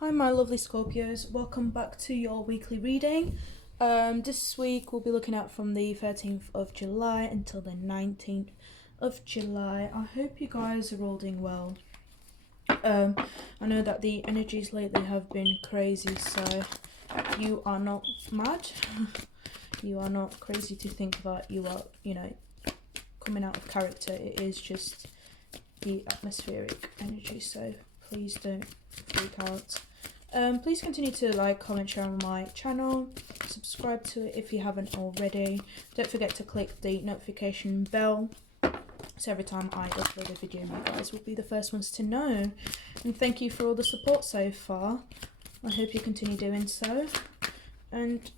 Hi my lovely Scorpios, welcome back to your weekly reading. This week we'll be looking at from the 13th of July until the 19th of July. I hope you guys are all doing well. I know that the energies lately have been crazy, so you are not mad. You are not crazy to think that you are, coming out of character. It is just the atmospheric energy, so please don't freak out. Please continue to like, comment, share on my channel, subscribe to it if you haven't already. Don't forget to click the notification bell, so every time I upload a video you guys will be the first ones to know. And thank you for all the support so far. I hope you continue doing so. And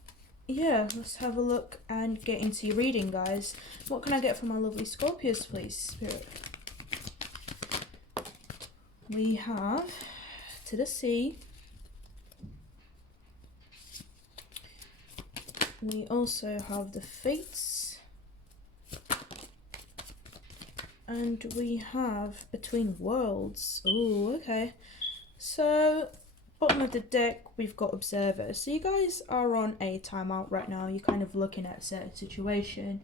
yeah, let's have a look and get into your reading, guys. What can I get from my lovely Scorpios, please, Spirit? We have To the Sea. We also have the Fates. And we have Between Worlds. Oh, okay. So, bottom of the deck, we've got Observer. So you guys are on a timeout right now. You're kind of looking at a certain situation.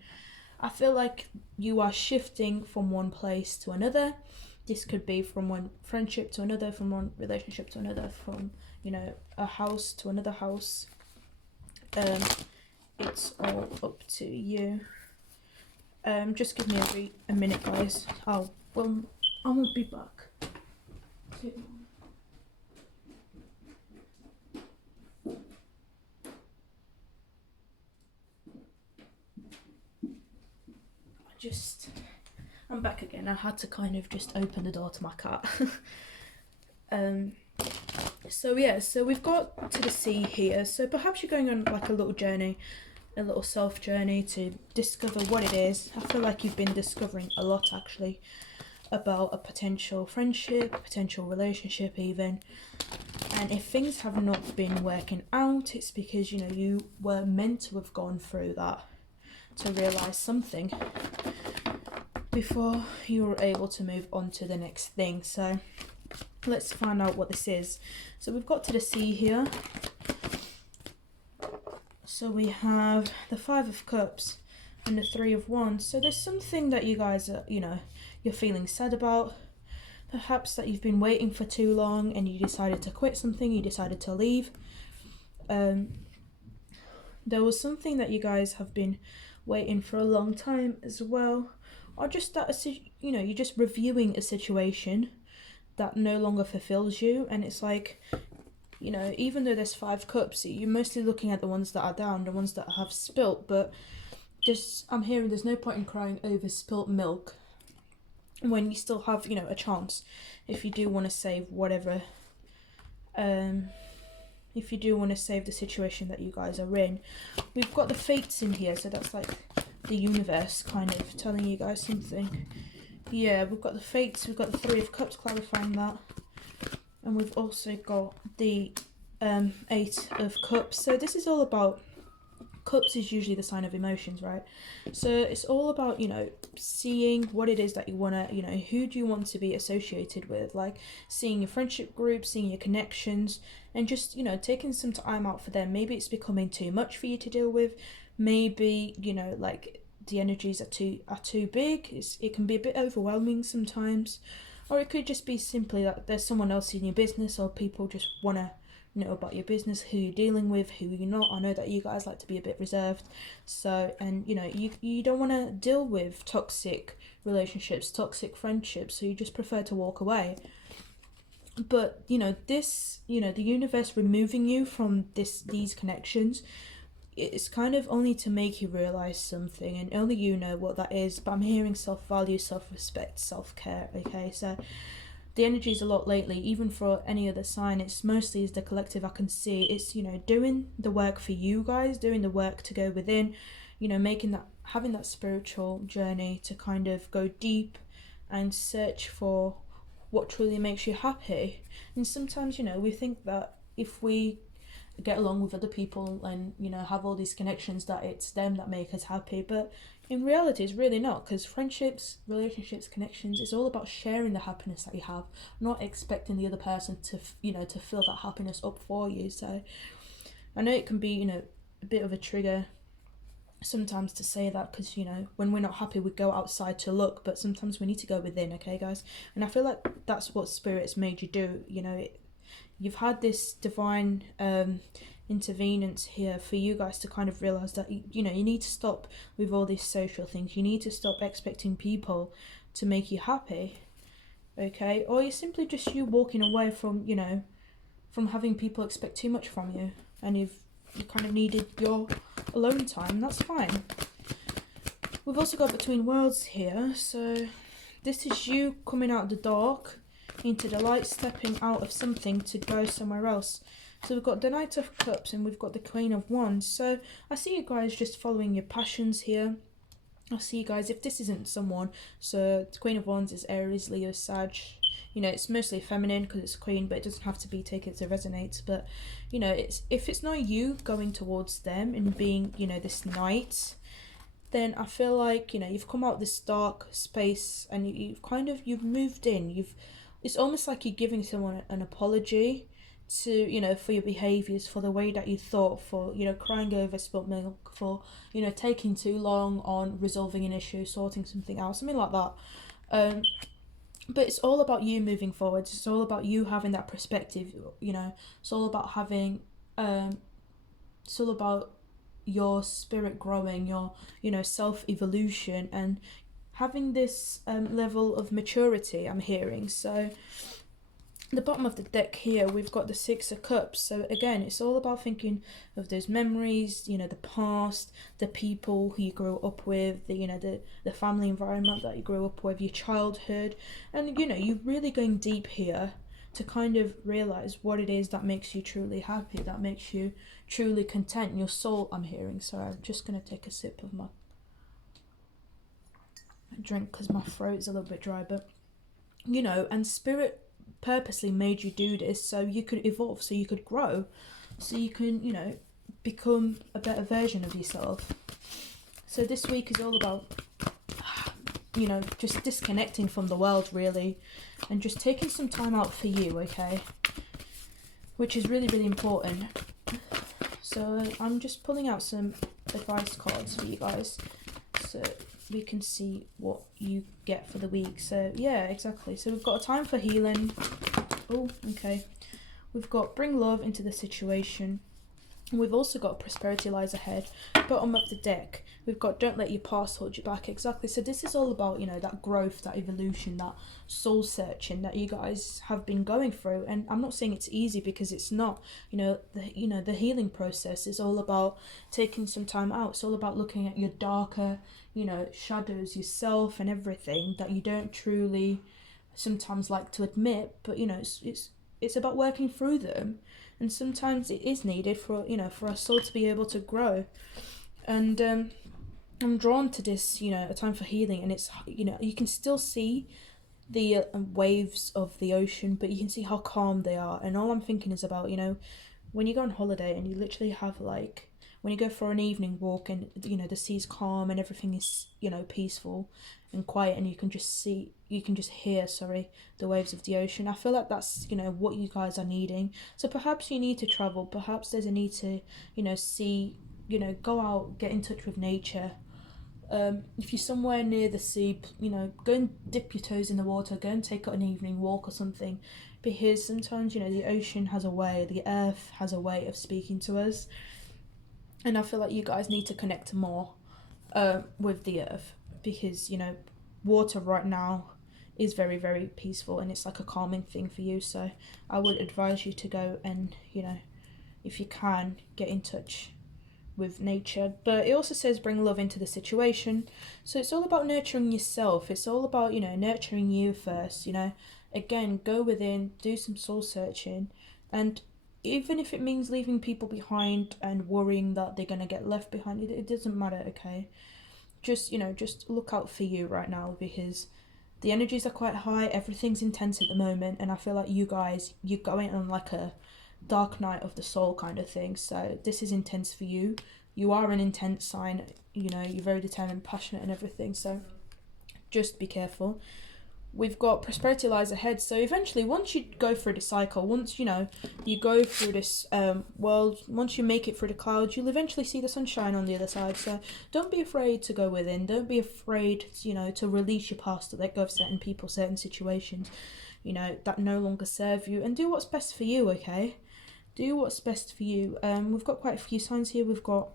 I feel like you are shifting from one place to another. This could be from one friendship to another, from one relationship to another, from, a house to another house. It's all up to you. Just give me a minute, guys. I won't be back. I'm back again. I had to kind of just open the door to my cat. So we've got To the Sea here. So perhaps you're going on like a little journey, a little self journey to discover what it is. I feel like you've been discovering a lot actually about a potential friendship, potential relationship even. And if things have not been working out, it's because you were meant to have gone through that to realise something before you were able to move on to the next thing. So let's find out what this is. So we've got To the Sea here. So we have the Five of Cups and the Three of Wands. So there's something that you guys are, you're feeling sad about. Perhaps that you've been waiting for too long and you decided to quit something, you decided to leave. There was something that you guys have been waiting for a long time as well. Or just that, you're just reviewing a situation that no longer fulfills you. And it's like, even though there's 5 cups, you're mostly looking at the ones that are down, the ones that have spilt. But I'm hearing there's no point in crying over spilt milk when you still have, a chance. If you do want to save whatever, if you do want to save the situation that you guys are in. We've got the Fates in here, so that's like the universe kind of telling you guys something. Yeah, we've got the Fates, we've got the Three of Cups clarifying that. And we've also got the 8 of Cups. So this is all about, Cups is usually the sign of emotions, right? So it's all about, seeing what it is that you want to, who do you want to be associated with? Like seeing your friendship group, seeing your connections, and just, taking some time out for them. Maybe it's becoming too much for you to deal with. Maybe, like the energies are too big. It can be a bit overwhelming sometimes. Or it could just be simply that there's someone else in your business, or people just want to know about your business, who you're dealing with, who you're not. I know that you guys like to be a bit reserved. So, and you don't want to deal with toxic relationships, toxic friendships, so you just prefer to walk away. But, this, the universe removing you from these connections, it's kind of only to make you realise something, and only you know what that is. But I'm hearing self-value, self-respect, self-care, okay? So the energy is a lot lately, even for any other sign. It's mostly as the collective I can see. It's, doing the work for you guys, doing the work to go within, having that spiritual journey to kind of go deep and search for what truly makes you happy. And sometimes, we think that if we get along with other people and have all these connections, that it's them that make us happy. But In reality, it's really not, because friendships, relationships, connections, it's all about sharing the happiness that you have, not expecting the other person to, to fill that happiness up for you. So I know it can be, a bit of a trigger sometimes to say that, because, when we're not happy, we go outside to look, but sometimes we need to go within, okay, guys? And I feel like that's what Spirit's made you do, you've had this divine intervenance here for you guys to kind of realize that you need to stop with all these social things. You need to stop expecting people to make you happy, okay? Or it's simply just you walking away from from having people expect too much from you, and you kind of needed your alone time. That's fine. We've also got Between Worlds here, so this is you coming out of the dark into the light, stepping out of something to go somewhere else. So we've got the Knight of Cups and we've got the Queen of Wands. So I see you guys just following your passions here. I see you guys, if this isn't someone, so the Queen of Wands is Aries, Leo, Sag. It's mostly feminine because it's Queen, but it doesn't have to be, take it to resonate. But, if it's not you going towards them and being, this knight, then I feel like, you've come out this dark space and you've moved in. It's almost like you're giving someone an apology to, for your behaviours, for the way that you thought, for, crying over spilt milk, for, taking too long on resolving an issue, sorting something out, something like that. But it's all about you moving forward. It's all about you having that perspective, it's all about having, it's all about your spirit growing, your, self-evolution, and having this level of maturity, I'm hearing. So the bottom of the deck here, we've got the Six of Cups. So again, it's all about thinking of those memories, the past, the people who you grew up with, the family environment that you grew up with, your childhood, and you're really going deep here to kind of realize what it is that makes you truly happy, that makes you truly content, your soul, I'm hearing. So I'm just gonna take a sip of my drink because my throat's a little bit dry. But and Spirit purposely made you do this so you could evolve, so you could grow, so you can become a better version of yourself. So this week is all about just disconnecting from the world, really, and just taking some time out for you, okay, which is really, really important. So I'm just pulling out some advice cards for you guys so we can see what you get for the week. So yeah, exactly. So we've got a time for healing. Oh, okay. We've got bring love into the situation. And we've also got prosperity lies ahead. Bottom of the deck, we've got don't let your past hold you back. Exactly. So this is all about, that growth, that evolution, that soul searching that you guys have been going through. And I'm not saying it's easy, because it's not. The healing process is all about taking some time out. It's all about looking at your darker, shadows, yourself, and everything that you don't truly sometimes like to admit. But it's about working through them. And sometimes it is needed for for our soul to be able to grow. And I'm drawn to this, a time for healing, and it's you can still see the waves of the ocean, but you can see how calm they are. And all I'm thinking is about when you go on holiday and you literally have when you go for an evening walk and the sea's calm and everything is peaceful and quiet, and you can just hear the waves of the ocean. I feel like that's what you guys are needing. So perhaps you need to travel, perhaps there's a need to see, go out, get in touch with nature. If you're somewhere near the sea, go and dip your toes in the water, go and take an evening walk or something, because sometimes the ocean has a way, the earth has a way of speaking to us. And I feel like you guys need to connect more with the earth, because water right now is very, very peaceful, and it's like a calming thing for you. So I would advise you to go and if you can, get in touch with nature. But it also says bring love into the situation. So it's all about nurturing yourself. It's all about nurturing you first. Again, go within, do some soul searching, and even if it means leaving people behind and worrying that they're going to get left behind, it doesn't matter, okay? Just just look out for you right now, because the energies are quite high, everything's intense at the moment, and I feel like you're going on like a dark night of the soul kind of thing. So this is intense for you. you are an intense sign, you know, you're very determined, passionate and everything, so just be careful. We've got prosperity lies ahead, so eventually once you go through the cycle, once, you know, you go through this world, once you make it through the clouds, you'll eventually see the sunshine on the other side. So don't be afraid to go within, don't be afraid, you know, to release your past, to let go of certain people, certain situations, you know, that no longer serve you, and do what's best for you, okay? Do what's best for you. We've got quite a few signs here. We've got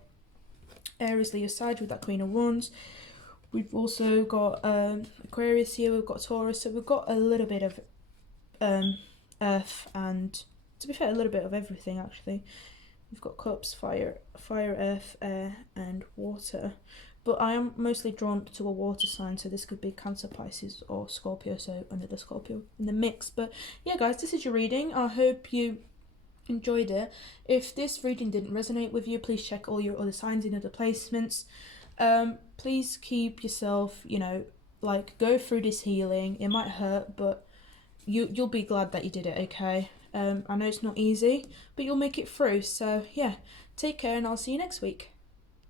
Aries, Leo, Sag with that Queen of Wands. We've also got Aquarius here, we've got Taurus, so we've got a little bit of Earth, and to be fair, a little bit of everything actually. We've got Cups, Fire, Earth, Air, and Water. But I am mostly drawn to a water sign, so this could be Cancer, Pisces, or Scorpio, so another Scorpio in the mix. But yeah, guys, this is your reading. I hope you enjoyed it. If this reading didn't resonate with you, please check all your other signs in other placements. Please keep yourself, you know, like, go through this healing. It might hurt, but you'll be glad that you did it, okay? I know it's not easy, but you'll make it through. So yeah, take care and I'll see you next week.